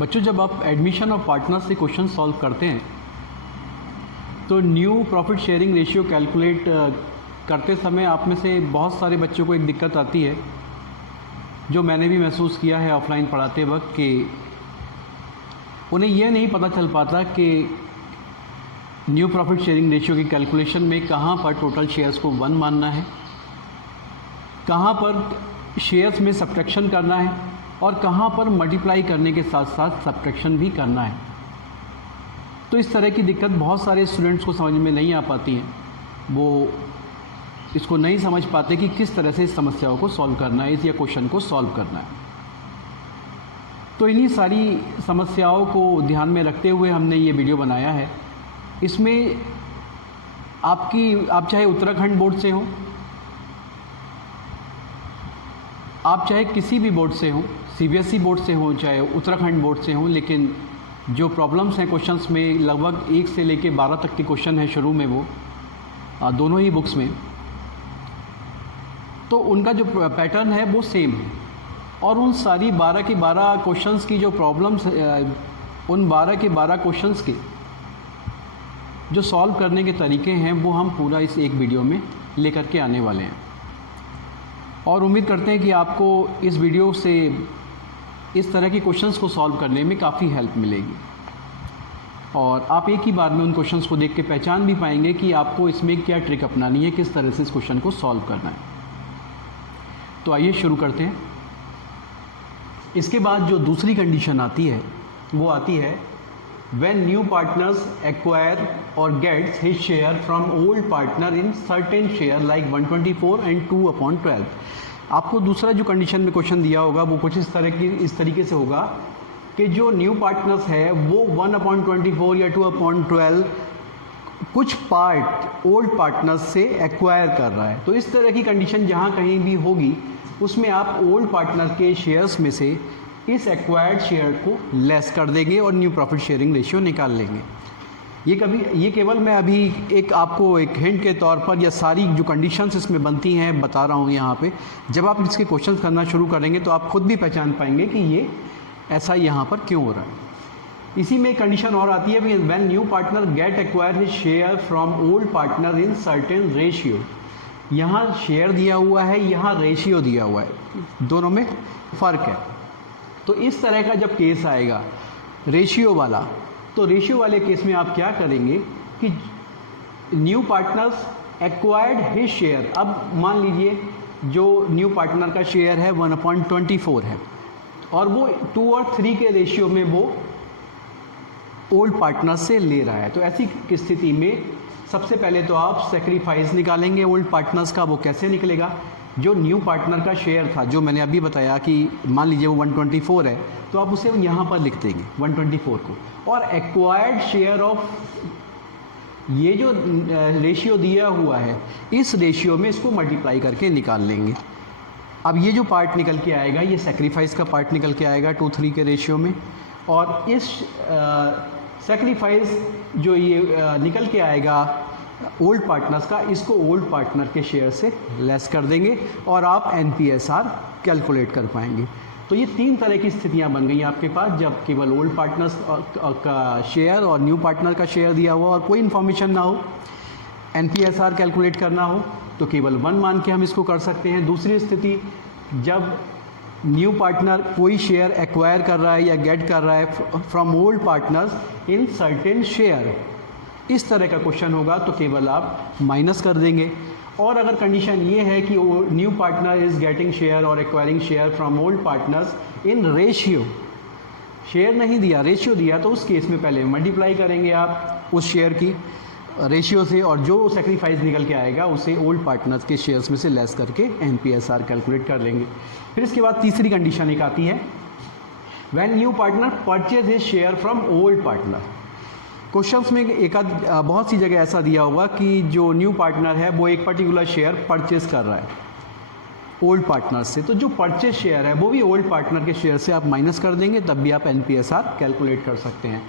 बच्चों, जब आप एडमिशन ऑफ पार्टनर से क्वेश्चन सॉल्व करते हैं तो new profit sharing ratio calculate करते समय आप में से बहुत सारे बच्चों को एक दिक्कत आती है, जो मैंने भी महसूस किया है ऑफलाइन पढ़ाते वक्त, कि उन्हें यह नहीं पता चल पाता कि न्यू प्रॉफिट शेयरिंग रेशियो की कैलकुलेशन में कहाँ पर टोटल शेयर्स को 1 मानना है, कहाँ पर शेयर्स में सब्ट्रैक्शन करना है और कहाँ पर मल्टीप्लाई करने के साथ साथ सब्ट्रैक्शन भी करना है। तो इस तरह की दिक्कत बहुत सारे स्टूडेंट्स को समझ में नहीं आ पाती हैं। वो इसको नहीं समझ पाते कि किस तरह से इस समस्याओं को सॉल्व करना है, इस या क्वेश्चन को सॉल्व करना है। तो इन्हीं सारी समस्याओं को ध्यान में रखते हुए हमने ये वीडियो बनाया है। इसमें आप चाहे उत्तराखंड बोर्ड से हो, आप चाहे किसी भी बोर्ड से हो, सीबीएसई बोर्ड से हो, चाहे उत्तराखंड बोर्ड से हो, लेकिन जो प्रॉब्लम्स हैं क्वेश्चंस में, लगभग 1 से लेकर 12 तक के क्वेश्चन हैं शुरू में, वो दोनों ही बुक्स में, तो उनका जो पैटर्न है वो सेम है। और उन सारी 12 के 12 क्वेश्चंस की जो प्रॉब्लम्स, उन 12 के 12 क्वेश्चंस के जो सॉल्व करने के तरीके हैं वो हम पूरा इस एक वीडियो में लेकर के आने वाले हैं। और उम्मीद करते हैं कि आपको इस वीडियो से इस तरह के क्वेश्चंस को सॉल्व करने में काफ़ी हेल्प मिलेगी और आप एक ही बार में उन क्वेश्चंस को देख के पहचान भी पाएंगे कि आपको इसमें क्या ट्रिक अपनानी है, किस तरह से इस क्वेश्चन को सॉल्व करना है। तो आइए शुरू करते हैं। इसके बाद जो दूसरी कंडीशन आती है वो आती है when new partners acquire or gets his share from old partner in certain share like 124 and 2/12। आपको दूसरा जो कंडीशन में क्वेश्चन दिया होगा वो कुछ इस तरीके से होगा कि जो न्यू पार्टनर्स है वो 1/24 या 2/12 कुछ पार्ट ओल्ड पार्टनर्स से एक्वायर कर रहा है। तो इस तरह की कंडीशन जहाँ कहीं भी होगी उसमें आप ओल्ड पार्टनर के शेयर्स में से इस एक्वायर्ड शेयर को लेस कर देंगे और न्यू प्रॉफिट शेयरिंग रेशियो निकाल लेंगे। ये केवल मैं अभी एक आपको एक हिंट के तौर पर या सारी जो कंडीशंस इसमें बनती हैं बता रहा हूँ यहाँ पे। जब आप इसके क्वेश्चंस करना शुरू करेंगे तो आप खुद भी पहचान पाएंगे कि ये ऐसा यहाँ पर क्यों हो रहा है। इसी में एक कंडीशन और आती है, when new partner get acquire his share from old partner in certain ratio. यहाँ शेयर दिया हुआ है, यहाँ रेशियो दिया हुआ है, दोनों में फ़र्क है। तो इस तरह का जब केस आएगा रेशियो वाला, तो रेशियो वाले केस में आप क्या करेंगे कि new partners acquired his share. अब मान लीजिए जो न्यू पार्टनर का शेयर है 1/24 है और वो 2 और 3 के रेशियो में वो ओल्ड पार्टनर से ले रहा है। तो ऐसी स्थिति में सबसे पहले तो आप सेक्रीफाइस निकालेंगे ओल्ड पार्टनर्स का। वो कैसे निकलेगा? जो न्यू पार्टनर का शेयर था, जो मैंने अभी बताया कि मान लीजिए वो 124 है, तो आप उसे यहाँ पर लिख देंगे 124 को, और एक्वायर्ड शेयर ऑफ ये जो रेशियो दिया हुआ है इस रेशियो में इसको मल्टीप्लाई करके निकाल लेंगे। अब ये जो पार्ट निकल के आएगा ये सेक्रीफाइस का पार्ट निकल के आएगा 2-3 के रेशियो में, और इस सेक्रीफाइस जो ये निकल के आएगा ओल्ड पार्टनर्स का, इसको ओल्ड पार्टनर के शेयर से लेस कर देंगे और आप एनपीएसआर कैलकुलेट कर पाएंगे। तो ये 3 तरह की स्थितियां बन गई आपके पास, जब केवल ओल्ड पार्टनर्स का शेयर और न्यू पार्टनर का शेयर दिया हुआ और कोई इन्फॉर्मेशन ना हो, एनपीएसआर कैलकुलेट करना हो तो केवल 1 मान के हम इसको कर सकते हैं। दूसरी स्थिति, जब न्यू पार्टनर कोई शेयर एक्वायर कर रहा है या गेट कर रहा है from old partners in certain share, इस तरह का क्वेश्चन होगा तो केवल आप माइनस कर देंगे। और अगर कंडीशन ये है कि new partner is getting share और acquiring share from old partners in ratio, share नहीं दिया रेशियो दिया, तो उस केस में पहले मल्टीप्लाई करेंगे आप उस शेयर की रेशियो से, और जो सेक्रीफाइस निकल के आएगा उसे ओल्ड पार्टनर्स के शेयर्स में से लेस करके एनपीएसआर कैलकुलेट कर लेंगे। फिर इसके बाद तीसरी कंडीशन एक आती है, when new partner purchase his share from old partner. Questions में बहुत सी जगह ऐसा दिया होगा कि जो न्यू पार्टनर है वो एक पर्टिकुलर शेयर परचेज कर रहा है ओल्ड पार्टनर से, तो जो परचेज शेयर है वो भी ओल्ड पार्टनर के शेयर से आप माइनस कर देंगे, तब भी आप एनपीएसआर कैलकुलेट कर सकते हैं।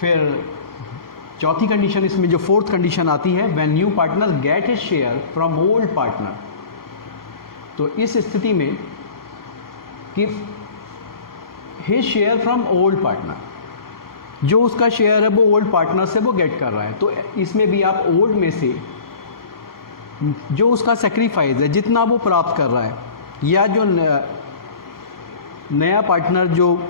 फिर चौथी कंडीशन, इसमें जो 4th कंडीशन आती है, when new partner get his share from old partner. तो इस स्थिति में कि his share from old partner, जो उसका शेयर है वो ओल्ड पार्टनर से वो गेट कर रहा है। तो इसमें भी आप ओल्ड में से जो उसका सेक्रीफाइस है, जितना वो प्राप्त कर रहा है, या जो नया पार्टनर जो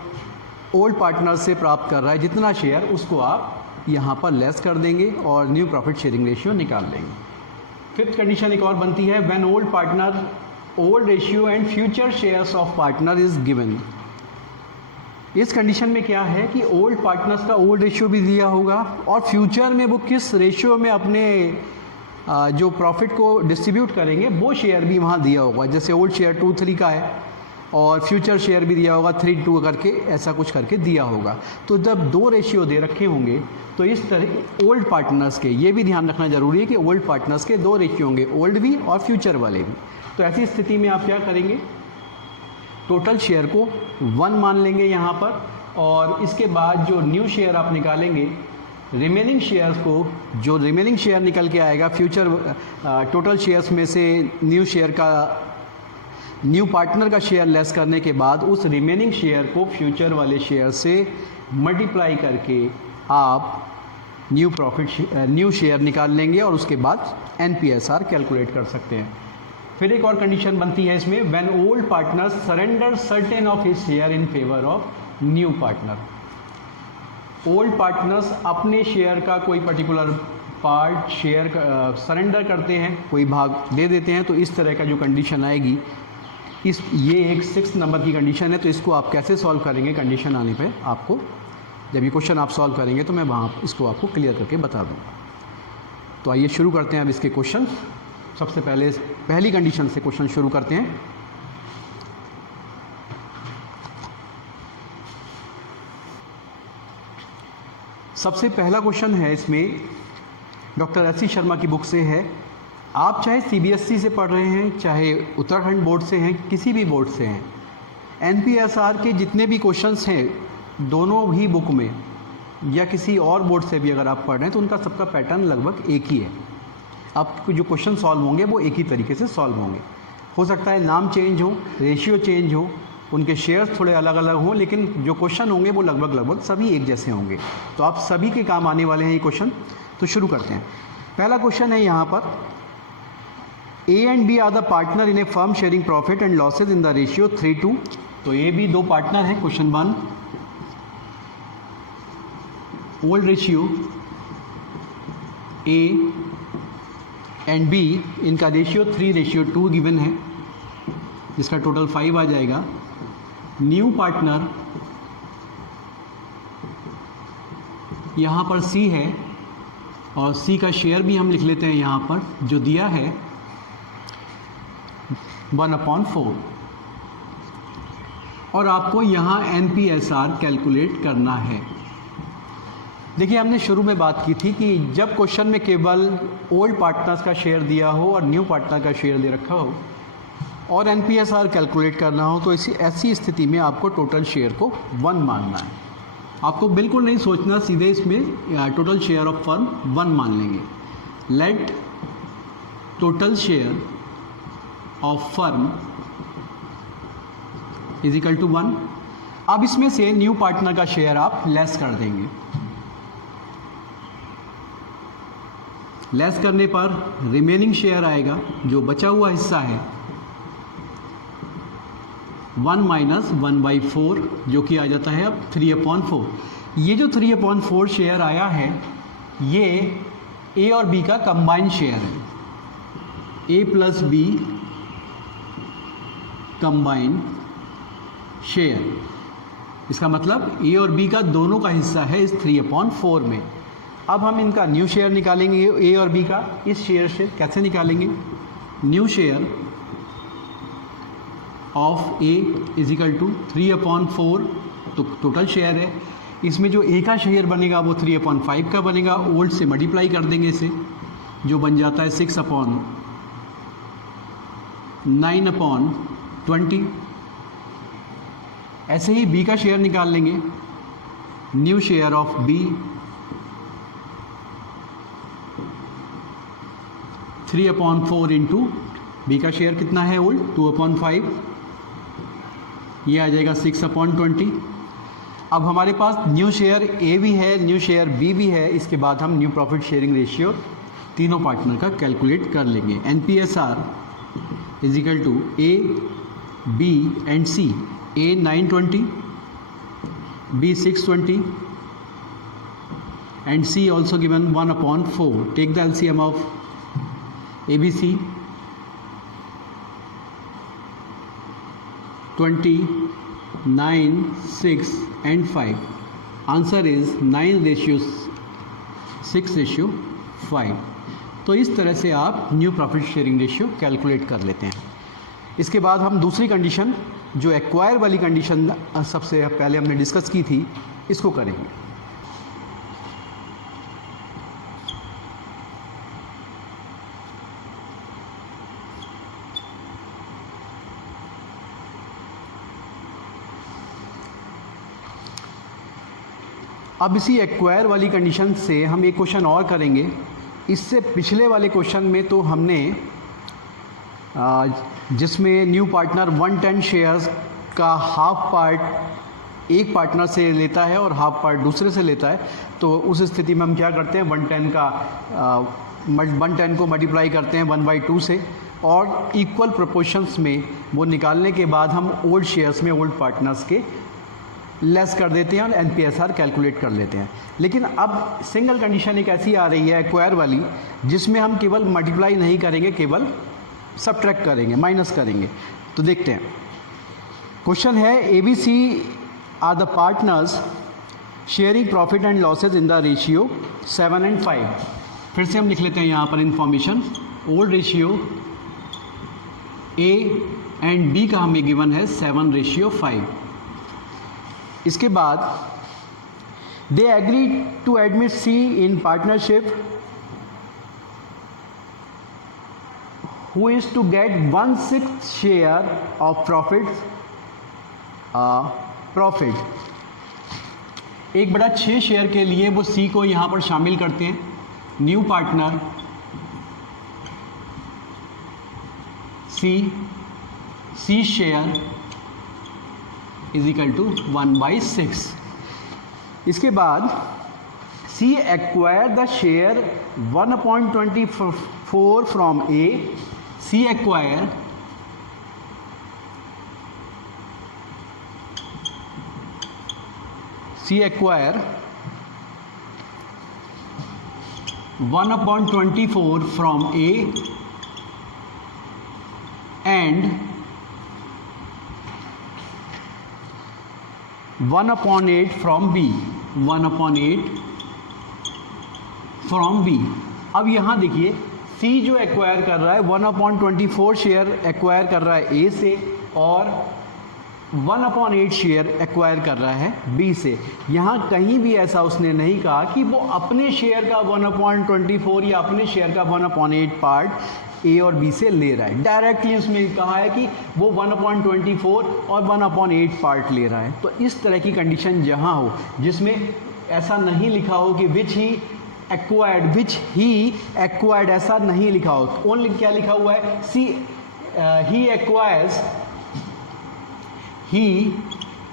ओल्ड पार्टनर से प्राप्त कर रहा है जितना शेयर, उसको आप यहाँ पर लेस कर देंगे और न्यू प्रॉफिट शेयरिंग रेशियो निकाल लेंगे। फिफ्थ कंडीशन एक और बनती है, when old partner old ratio and future shares of partner is given. इस कंडीशन में क्या है कि ओल्ड पार्टनर्स का ओल्ड रेशियो भी दिया होगा और फ्यूचर में वो किस रेशियो में अपने जो प्रॉफिट को डिस्ट्रीब्यूट करेंगे वो शेयर भी वहाँ दिया होगा। जैसे ओल्ड शेयर 2/3 का है और फ्यूचर शेयर भी दिया होगा 3/2 करके, ऐसा कुछ करके दिया होगा। तो जब दो रेशियो दे रखे होंगे तो इस तरह ओल्ड पार्टनर्स के, ये भी ध्यान रखना जरूरी है कि ओल्ड पार्टनर्स के दो रेशियो होंगे, ओल्ड भी और फ्यूचर वाले भी। तो ऐसी स्थिति में आप क्या करेंगे, टोटल शेयर को 1 मान लेंगे यहाँ पर, और इसके बाद जो न्यू शेयर आप निकालेंगे, रिमेनिंग शेयर्स को, जो रिमेनिंग शेयर निकल के आएगा फ्यूचर टोटल शेयर्स में से न्यू शेयर का, न्यू पार्टनर का शेयर लेस करने के बाद उस रिमेनिंग शेयर को फ्यूचर वाले शेयर से मल्टीप्लाई करके आप न्यू शेयर निकाल लेंगे और उसके बाद NPSR कैलकुलेट कर सकते हैं। फिर एक और कंडीशन बनती है इसमें, when old partner surrender certain of his share in favour of new partner. Old partners अपने शेयर का कोई पर्टिकुलर पार्ट शेयर सरेंडर करते हैं, कोई भाग दे देते हैं। तो इस तरह का जो कंडीशन आएगी, ये एक 6 नंबर की कंडीशन है। तो इसको आप कैसे सॉल्व करेंगे, कंडीशन आने पे आपको, जब ये क्वेश्चन आप सॉल्व करेंगे तो मैं वहाँ इसको आपको क्लियर करके बता दूँगा। तो आइए शुरू करते हैं अब इसके क्वेश्चन। सबसे पहले पहली कंडीशन से क्वेश्चन शुरू करते हैं। सबसे पहला क्वेश्चन है इसमें, डॉक्टर SC शर्मा की बुक से है। आप चाहे CBSE से पढ़ रहे हैं, चाहे उत्तराखंड बोर्ड से हैं, किसी भी बोर्ड से हैं, NPSR के जितने भी क्वेश्चंस हैं दोनों भी बुक में, या किसी और बोर्ड से भी अगर आप पढ़ रहे हैं, तो उनका सबका पैटर्न लगभग एक ही है। आपको जो क्वेश्चन सॉल्व होंगे वो एक ही तरीके से सॉल्व होंगे। हो सकता है नाम चेंज हो, रेशियो चेंज हो, उनके शेयर्स थोड़े अलग अलग हों, लेकिन जो क्वेश्चन होंगे वो लगभग सभी एक जैसे होंगे। तो आप सभी के काम आने वाले हैं ये क्वेश्चन। तो शुरू करते हैं। पहला क्वेश्चन है यहाँ पर, A and B are the partner in a firm sharing profit and losses in the ratio 3:2। तो A B दो पार्टनर हैं। Question 1, old ratio A and B, इनका रेशियो 3:2 गिवन है, जिसका टोटल 5 आ जाएगा। न्यू पार्टनर यहाँ पर C है और C का शेयर भी हम लिख लेते हैं यहाँ पर, जो दिया है 1/4, और आपको यहाँ NPSR कैलकुलेट करना है। देखिए, हमने शुरू में बात की थी कि जब क्वेश्चन में केवल ओल्ड पार्टनर्स का शेयर दिया हो और न्यू पार्टनर का शेयर दे रखा हो और NPSR कैलकुलेट करना हो, तो ऐसी स्थिति में आपको टोटल शेयर को 1 मानना है। आपको बिल्कुल नहीं सोचना, सीधे इसमें टोटल शेयर ऑफ फर्म 1 मान लेंगे। Let total share of firm is equal to 1। अब इसमें से न्यू पार्टनर का शेयर आप लेस कर देंगे। लेस करने पर रिमेनिंग शेयर आएगा, जो बचा हुआ हिस्सा है 1 - 1/4, जो कि आ जाता है अब 3/4। ये जो 3/4 शेयर आया है, ये A और B का कंबाइंड शेयर है। A + B कंबाइंड शेयर, इसका मतलब A और B का दोनों का हिस्सा है इस 3/4 में। अब हम इनका न्यू शेयर निकालेंगे A और B का। इस शेयर से कैसे निकालेंगे? New share of A is equal to 3/4, तो टोटल शेयर है। इसमें जो A का शेयर बनेगा वो 3/5 का बनेगा। ओल्ड से मल्टीप्लाई कर देंगे इसे, जो बन जाता है 6/9/20। ऐसे ही B का शेयर निकाल लेंगे। New share of B 3/4 into B का शेयर कितना है ओल्ड 2/5, ये आ जाएगा 6/20। अब हमारे पास न्यू शेयर ए भी है, न्यू शेयर बी भी है, इसके बाद हम न्यू प्रॉफिट शेयरिंग रेशियो तीनों पार्टनर का कैलकुलेट कर लेंगे। NPSR is equal to A, B and C. A 920, B 620 and C also given 1/4. Take the LCM of ABC, 20, 9, 6 and 5. Answer is 9:6:5. तो इस तरह से आप new profit sharing ratio calculate कर लेते हैं। इसके बाद हम दूसरी कंडीशन जो एक्वायर वाली कंडीशन सबसे पहले हमने डिस्कस की थी, इसको करेंगे। अब इसी एक्वायर वाली कंडीशन से हम एक क्वेश्चन और करेंगे। इससे पिछले वाले क्वेश्चन में तो हमने जिसमें न्यू पार्टनर 110 शेयर्स का हाफ पार्ट एक पार्टनर से लेता है और हाफ पार्ट दूसरे से लेता है, तो उस स्थिति में हम क्या करते हैं, 110 को मल्टीप्लाई करते हैं 1/2 से और इक्वल प्रोपोर्शंस में वो निकालने के बाद हम ओल्ड शेयर्स में ओल्ड पार्टनर्स के लेस कर देते हैं और NPSR कैलकुलेट कर लेते हैं। लेकिन अब सिंगल कंडीशन एक ऐसी आ रही है एक्वायर वाली, जिसमें हम केवल मल्टीप्लाई नहीं करेंगे, केवल सबट्रैक्ट करेंगे, माइनस करेंगे। तो देखते हैं, क्वेश्चन है ABC are the partners sharing profit and losses in the ratio 7 and 5। फिर से हम लिख लेते हैं यहाँ पर information. Old ratio A and B का हमें गिवन है 7:5। इसके बाद they agree to admit C in partnership who is to get 1/6 share of profit. 1/6 share के लिए वो C को यहाँ पर शामिल करते हैं। New partner C share is equal to 1/6। इसके बाद C acquire the share 1/24 from A। C acquire 1/24 from A and 1/8 from B। 1/8 from B। अब यहाँ देखिए C जो एक्वायर कर रहा है 1/24 शेयर एक्वायर कर रहा है A से और 1/8 शेयर एक्वायर कर रहा है B से। यहाँ कहीं भी ऐसा उसने नहीं कहा कि वो अपने शेयर का 1/24 या अपने शेयर का 1/8 पार्ट A और B से ले रहा है। डायरेक्टली उसमें कहा है कि वो 1/24 और 1/8 पार्ट ले रहा है। तो इस तरह की कंडीशन जहाँ हो, जिसमें ऐसा नहीं लिखा हो कि विच ही एक्वायर्ड, ऐसा नहीं लिखा हो। ओनली क्या लिखा हुआ है, ही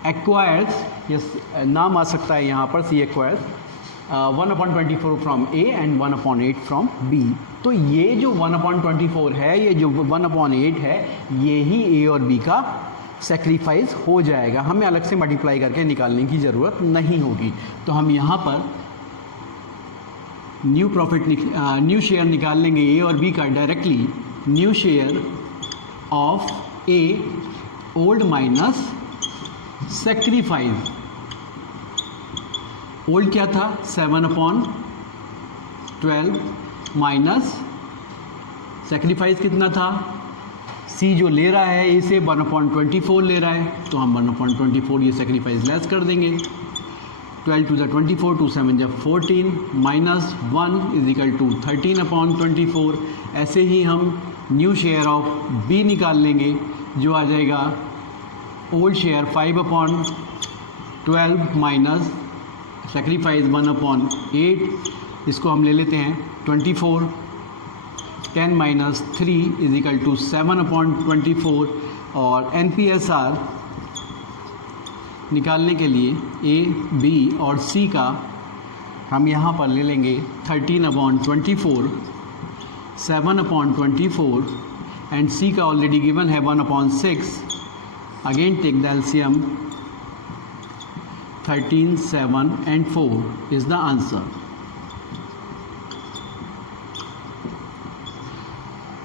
एक्वायर्स, यस नाम आ सकता है यहाँ पर, C acquires 1/24 from A and 1/8 from B। तो ये जो 1/24 है, ये जो 1/8 है, ये ही A और B का सेक्रीफाइस हो जाएगा। हमें अलग से मल्टीप्लाई करके निकालने की ज़रूरत नहीं होगी। तो हम यहाँ पर न्यू शेयर निकाल लेंगे A और B का directly. New share of A old minus sacrifice. Old क्या था, 7/12 माइनस सेक्रीफाइस कितना था, C जो ले रहा है A से 1/24 ले रहा है, तो हम 1/24 ये सेक्रीफाइस लेस कर देंगे। 12 to the 24, 2 7 जब 14 माइनस 1 इज इक्वल टू 13/24। ऐसे ही हम न्यू शेयर ऑफ B निकाल लेंगे, जो आ जाएगा ओल्ड शेयर 5/12 माइनस सेक्रीफाइस 1/8। इसको हम ले लेते हैं 24। 10 माइनस 3 इज इक्वल टू 7/24 और NPSR निकालने के लिए ए, बी और सी का हम यहाँ पर ले लेंगे 13/24, 7/24 एंड सी का ऑलरेडी गिवन है 1/6. Again take the LCM. 13, 7 and 4 is the answer.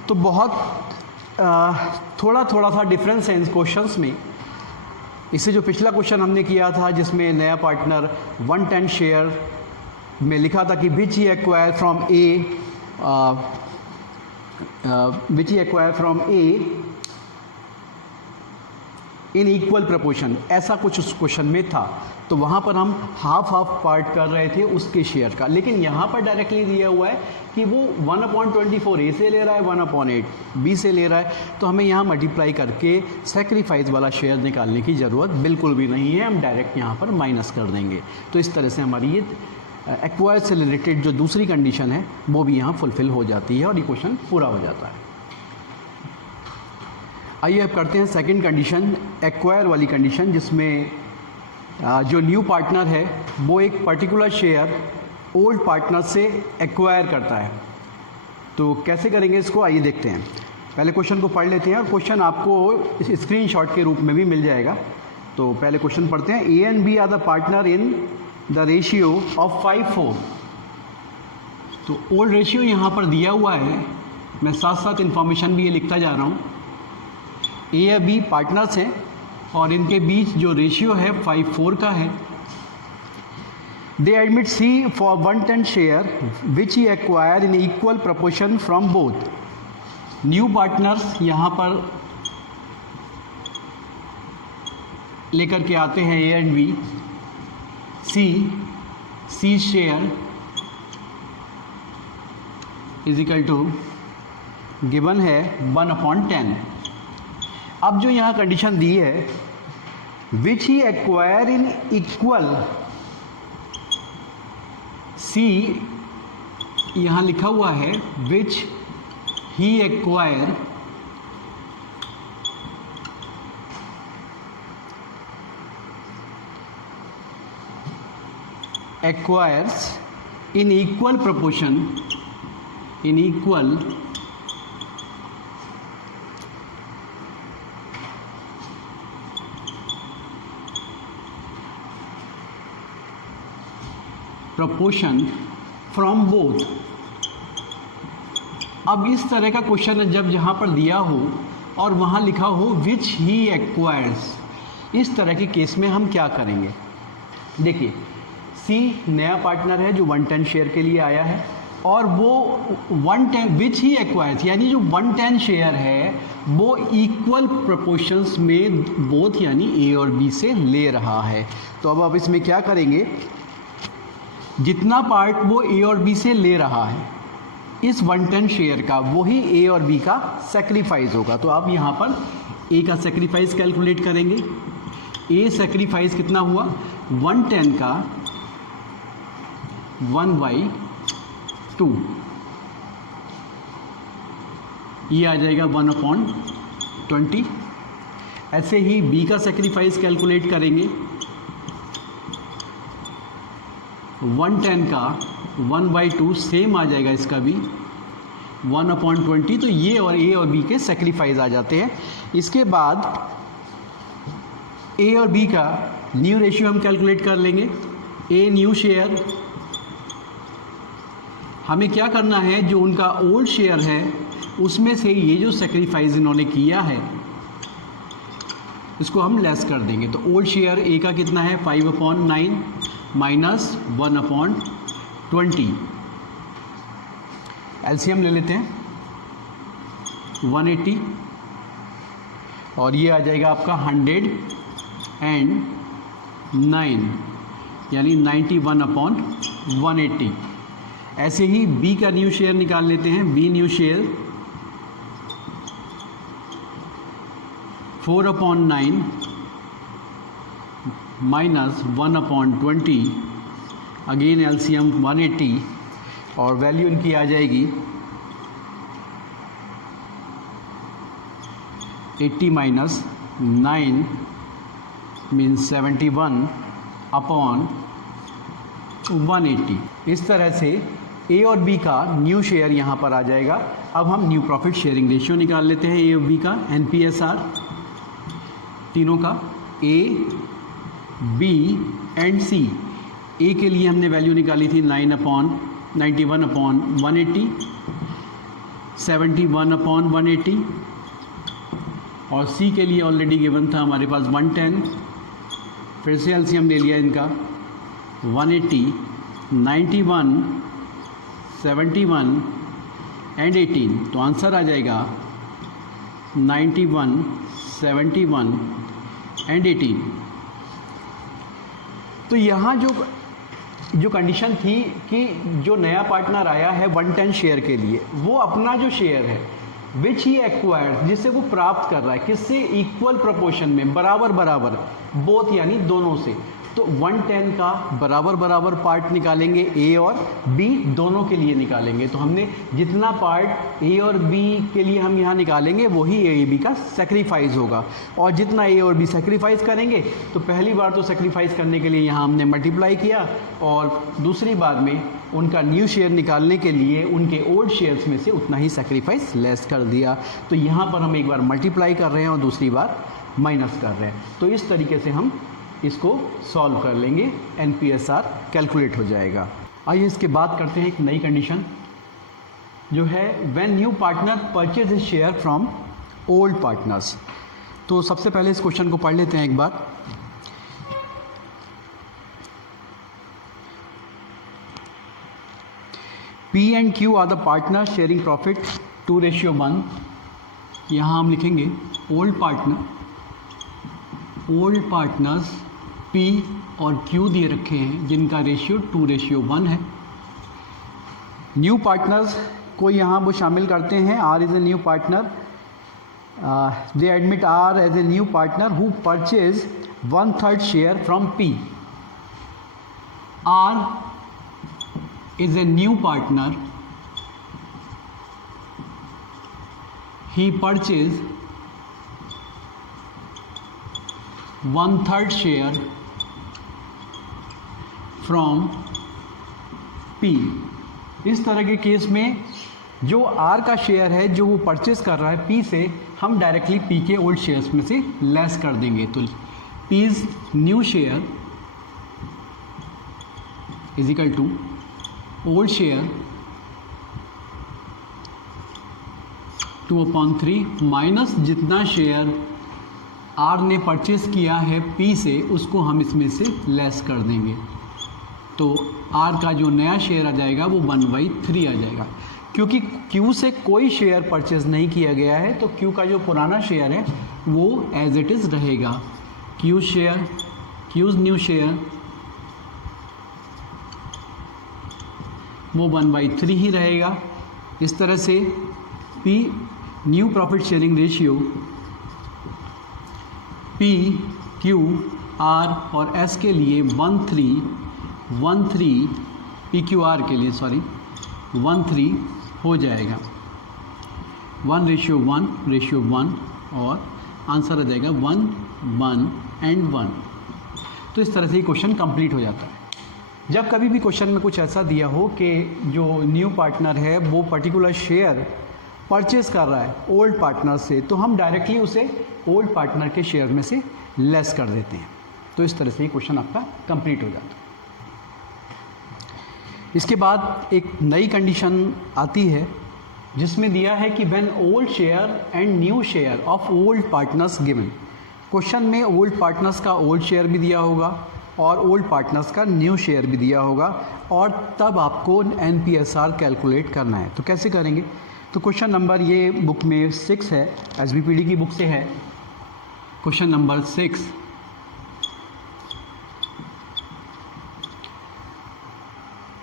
तो बहुत थोड़ा सा डिफरेंस है इन क्वेश्चंस में. इससे जो पिछला क्वेश्चन हमने किया था जिसमें नया पार्टनर 1/10 शेयर में लिखा था कि which he acquire from A in equal proportion, ऐसा कुछ उस क्वेश्चन में था. तो वहाँ पर हम हाफ पार्ट कर रहे थे उसके शेयर का. लेकिन यहाँ पर डायरेक्टली दिया हुआ है कि वो 1/24 ए से ले रहा है, 1/8 बी से ले रहा है. तो हमें यहाँ मल्टीप्लाई करके सेक्रीफाइस वाला शेयर निकालने की ज़रूरत बिल्कुल भी नहीं है. हम डायरेक्ट यहाँ पर माइनस कर देंगे. तो इस तरह से हमारी ये एक्वायर से रिलेटेड जो दूसरी कंडीशन है वो भी यहाँ फुलफ़िल हो जाती है और ये क्वेश्चन पूरा हो जाता है. आइए अब करते हैं सेकंड कंडीशन, एक्वायर वाली कंडीशन, जिसमें जो न्यू पार्टनर है वो एक पर्टिकुलर शेयर ओल्ड पार्टनर से एक्वायर करता है. तो कैसे करेंगे इसको, आइए देखते हैं. पहले क्वेश्चन को पढ़ लेते हैं और क्वेश्चन आपको स्क्रीनशॉट के रूप में भी मिल जाएगा. तो पहले क्वेश्चन पढ़ते हैं. A and B are the partner in the ratio of 5:4. तो ओल्ड रेशियो यहाँ पर दिया हुआ है. मैं साथ साथ इन्फॉर्मेशन भी ये लिखता जा रहा हूँ. ए या बी पार्टनर्स हैं और इनके बीच जो रेशियो है 5:4 का है. They admit C for 1/10 share which he acquire in equal proportion from both. New partners यहाँ पर लेकर के आते हैं A and B. C share is equal to given है 1/10. अब जो यहाँ कंडीशन दी है which he acquire in equal, सी यहाँ लिखा हुआ है which he acquires in equal proportion, in equal proportion from both. अब इस तरह का क्वेश्चन जब जहाँ पर दिया हो और वहाँ लिखा हो विच ही एक्वायर्स, इस तरह के केस में हम क्या करेंगे. देखिए, सी नया पार्टनर है जो 1/10 शेयर के लिए आया है और वो 1/10 विच ही एक्वायर्स यानी जो 1/10 शेयर है वो इक्वल प्रोपोर्शंस में बोथ यानी ए और बी से ले रहा है. तो अब आप इसमें क्या करेंगे, जितना पार्ट वो ए और बी से ले रहा है इस 1/10 शेयर का वही ए और बी का सेक्रीफाइस होगा. तो आप यहाँ पर ए का सेक्रीफाइस कैलकुलेट करेंगे. ए सेक्रीफाइस कितना हुआ, 1/10 का 1/2, ये आ जाएगा 1/20. ऐसे ही बी का सेक्रीफाइस कैलकुलेट करेंगे. 1/10 का 1/2 सेम आ जाएगा, इसका भी 1/20. तो ये और ए और बी के सेक्रीफाइस आ जाते हैं. इसके बाद ए और बी का न्यू रेशियो हम कैलकुलेट कर लेंगे. ए न्यू शेयर, हमें क्या करना है, जो उनका ओल्ड शेयर है उसमें से ये जो सेक्रीफाइस इन्होंने किया है इसको हम लेस कर देंगे. तो ओल्ड शेयर ए का कितना है 5/9 माइनस 1/20. एलसीएम ले लेते हैं 180 और ये आ जाएगा आपका 109 यानी 91/180. ऐसे ही बी का न्यू शेयर निकाल लेते हैं. B new share 4/9 minus 1/20. Again LCM 180 और वैल्यू इनकी आ जाएगी 80 - 9 मीन्स 71 अपॉन 180। इस तरह से ए और बी का न्यू शेयर यहाँ पर आ जाएगा। अब हम न्यू प्रॉफिट शेयरिंग रेशियो निकाल लेते हैं ए और बी का, NPSR तीनों का, ए बी एंड सी। ए के लिए हमने वैल्यू निकाली थी 91 अपॉन 180, 71 अपॉन 180, और सी के लिए ऑलरेडी गिवन था हमारे पास 110। फिर से एलसीएम ले लिया इनका, 180, 91, 71 एंड 18, तो आंसर आ जाएगा 91, 71 एंड 18। तो यहाँ जो कंडीशन थी कि जो नया पार्टनर आया है 110 शेयर के लिए, वो अपना जो शेयर है विच ही एक्वायर्ड, जिसे वो प्राप्त कर रहा है, किससे, इक्वल प्रोपोर्शन में, बराबर बराबर, बोथ यानी दोनों से। तो 110 का बराबर बराबर पार्ट निकालेंगे, ए और बी दोनों के लिए निकालेंगे। तो हमने जितना पार्ट ए और बी के लिए हम यहाँ निकालेंगे वही ए बी का सेक्रीफाइस होगा, और जितना ए और बी सेक्रीफाइस करेंगे तो पहली बार तो सेक्रीफाइस करने के लिए यहाँ हमने मल्टीप्लाई किया, और दूसरी बार में उनका न्यू शेयर निकालने के लिए उनके ओल्ड शेयर्स में से उतना ही सेक्रीफाइस लेस कर दिया। तो यहाँ पर हम एक बार मल्टीप्लाई कर रहे हैं और दूसरी बार माइनस कर रहे हैं। तो इस तरीके से हम इसको सॉल्व कर लेंगे, NPSR कैलकुलेट हो जाएगा। आइए इसके बाद करते हैं एक नई कंडीशन जो है when new partner purchase his share from old partners. तो सबसे पहले इस क्वेश्चन को पढ़ लेते हैं एक बार। P and Q are the partner sharing profit 2:1। यहाँ हम लिखेंगे ओल्ड पार्टनर्स P और Q दिए रखे हैं जिनका रेशियो 2:1 है। न्यू पार्टनर्स को यहाँ वो शामिल करते हैं, R is a new partner, they admit R as a new partner who purchase 1/3 share from P। R is a new partner, he purchased 1/3 share from P। इस तरह के केस में जो R का शेयर है जो वो परचेज कर रहा है P से, हम डायरेक्टली P के ओल्ड शेयर्स में से लेस कर देंगे। तो P's new share is equal to old share 2/3 minus जितना शेयर R ने परचेस किया है P से, उसको हम इसमें से लेस कर देंगे। तो R का जो नया शेयर आ जाएगा वो 1/3 आ जाएगा। क्योंकि Q से कोई शेयर परचेज नहीं किया गया है तो Q का जो पुराना शेयर है वो एज इट इज़ रहेगा। Q's न्यू शेयर वो 1/3 ही रहेगा। इस तरह से P new profit sharing ratio P, Q, R और S के लिए 1/3 PQR के लिए 1/3 हो जाएगा। 1:1 और आंसर आ जाएगा 1, 1 एंड 1। तो इस तरह से ये क्वेश्चन कंप्लीट हो जाता है। जब कभी भी क्वेश्चन में कुछ ऐसा दिया हो कि जो न्यू पार्टनर है वो पर्टिकुलर शेयर परचेज कर रहा है ओल्ड पार्टनर से, तो हम डायरेक्टली उसे ओल्ड पार्टनर के शेयर में से लेस कर देते हैं। तो इस तरह से ये क्वेश्चन आपका कंप्लीट हो जाता है। इसके बाद एक नई कंडीशन आती है जिसमें दिया है कि when old share and new share of old partners given. Question में ओल्ड पार्टनर्स का ओल्ड शेयर भी दिया होगा और ओल्ड पार्टनर्स का न्यू शेयर भी दिया होगा, और तब आपको NPSR कैलकुलेट करना है। तो कैसे करेंगे? तो क्वेश्चन नंबर ये बुक में 6 है, SBPD की बुक से है। क्वेश्चन नंबर 6,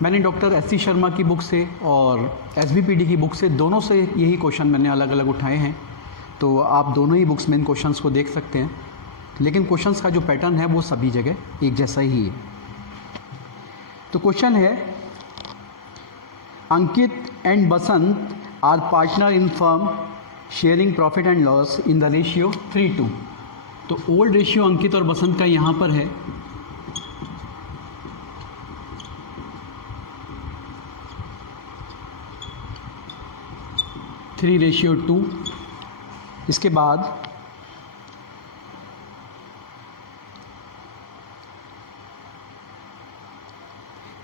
मैंने डॉक्टर SC शर्मा की बुक से और SBPD की बुक से, दोनों से यही क्वेश्चन मैंने अलग अलग उठाए हैं। तो आप दोनों ही बुक्स में इन क्वेश्चंस को देख सकते हैं, लेकिन क्वेश्चंस का जो पैटर्न है वो सभी जगह एक जैसा ही है। तो क्वेश्चन है, Ankit and Basant are partner in firm sharing profit and loss in the ratio 3:2। तो ओल्ड रेशियो अंकित और बसंत का यहाँ पर है 3:2। इसके बाद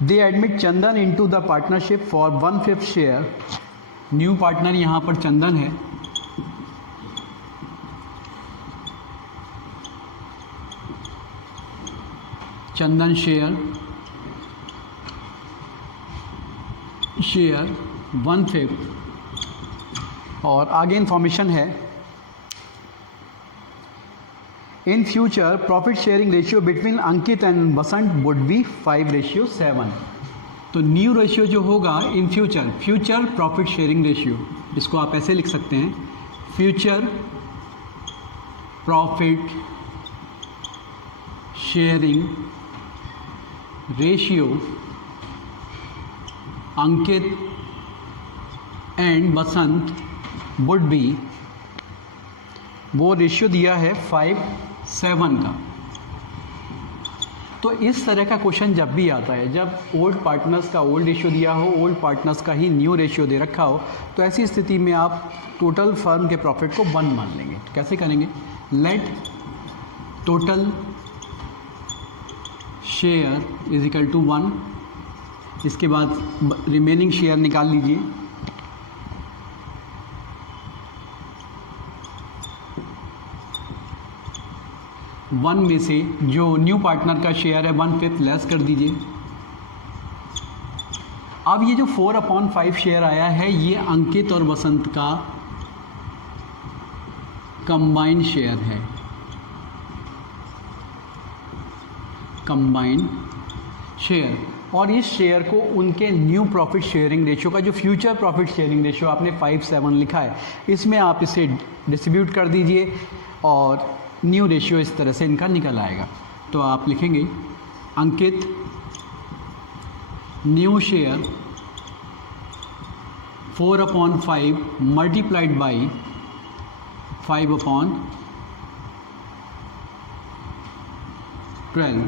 दे admit Chandan into the partnership for 1/5 share. New partner यहाँ पर चंदन है। चंदन शेयर 1/5 और आगे इंफॉर्मेशन है in future profit sharing ratio between Ankit and Basant would be 5:7। तो न्यू रेशियो जो होगा in future profit sharing ratio, इसको आप ऐसे लिख सकते हैं, future profit sharing ratio Ankit and Basant would be, वो रेशियो दिया है 5:7 का। तो इस तरह का क्वेश्चन जब भी आता है, जब ओल्ड पार्टनर्स का ओल्ड रेशियो दिया हो, ओल्ड पार्टनर्स का ही न्यू रेशियो दे रखा हो, तो ऐसी स्थिति में आप टोटल फर्म के प्रॉफिट को 1 मान लेंगे। तो कैसे करेंगे? Let total share is equal to 1। इसके बाद रिमेनिंग शेयर निकाल लीजिए। वन में से जो न्यू पार्टनर का शेयर है 1/5 लेस कर दीजिए। अब ये जो 4/5 शेयर आया है, ये अंकित और बसंत का कंबाइंड शेयर है, कंबाइंड शेयर। और इस शेयर को उनके न्यू प्रॉफिट शेयरिंग रेशियो का, जो फ्यूचर प्रॉफिट शेयरिंग रेशियो आपने 5:7 लिखा है, इसमें आप इसे डिस्ट्रीब्यूट कर दीजिए और न्यू रेशियो इस तरह से इनका निकल आएगा। तो आप लिखेंगे अंकित न्यू शेयर 4/5 मल्टीप्लाइड बाई 5/12,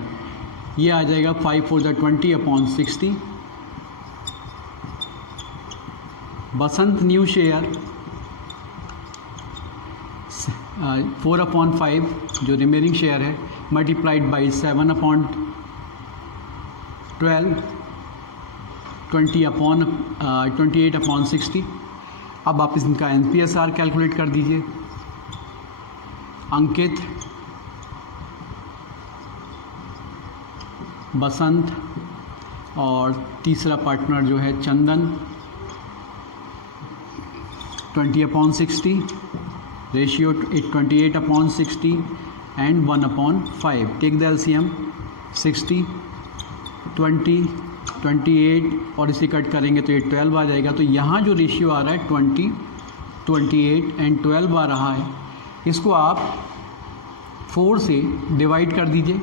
ये आ जाएगा 5 4 20/60। बसंत न्यू शेयर 4/5 जो रिमेनिंग शेयर है मल्टीप्लाइड बाई 7/12 28/60। अब आप इनका NPSR कैलकुलेट कर दीजिए। अंकित, बसंत और तीसरा पार्टनर जो है Chandan, 20/60, ratio 28/60 and 1/5। Take the LCM 60, 20, 28 और इसे कट करेंगे तो ये 12 आ जाएगा। तो यहाँ जो रेशियो आ रहा है 20, 28 एंड 12 आ रहा है, इसको आप 4 से डिवाइड कर दीजिए।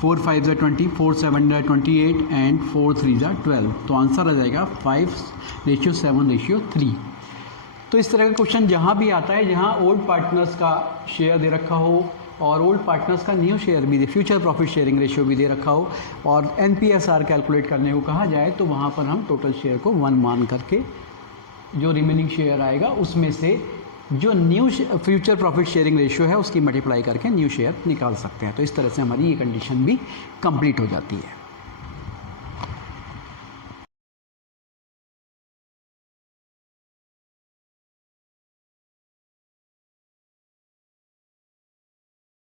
4 5 20, 4 7 28 एंड 4 3 12। तो आंसर आ जाएगा 5:7:3। तो इस तरह का क्वेश्चन जहाँ भी आता है, जहाँ ओल्ड पार्टनर्स का शेयर दे रखा हो और ओल्ड पार्टनर्स का न्यू शेयर भी दे, फ्यूचर प्रॉफिट शेयरिंग रेशियो भी दे रखा हो और NPSR कैलकुलेट करने को कहा जाए, तो वहाँ पर हम टोटल शेयर को 1 मान करके जो रिमेनिंग शेयर आएगा उसमें से जो new future profit sharing ratio है उसकी मल्टीप्लाई करके न्यू शेयर निकाल सकते हैं। तो इस तरह से हमारी ये कंडीशन भी कंप्लीट हो जाती है।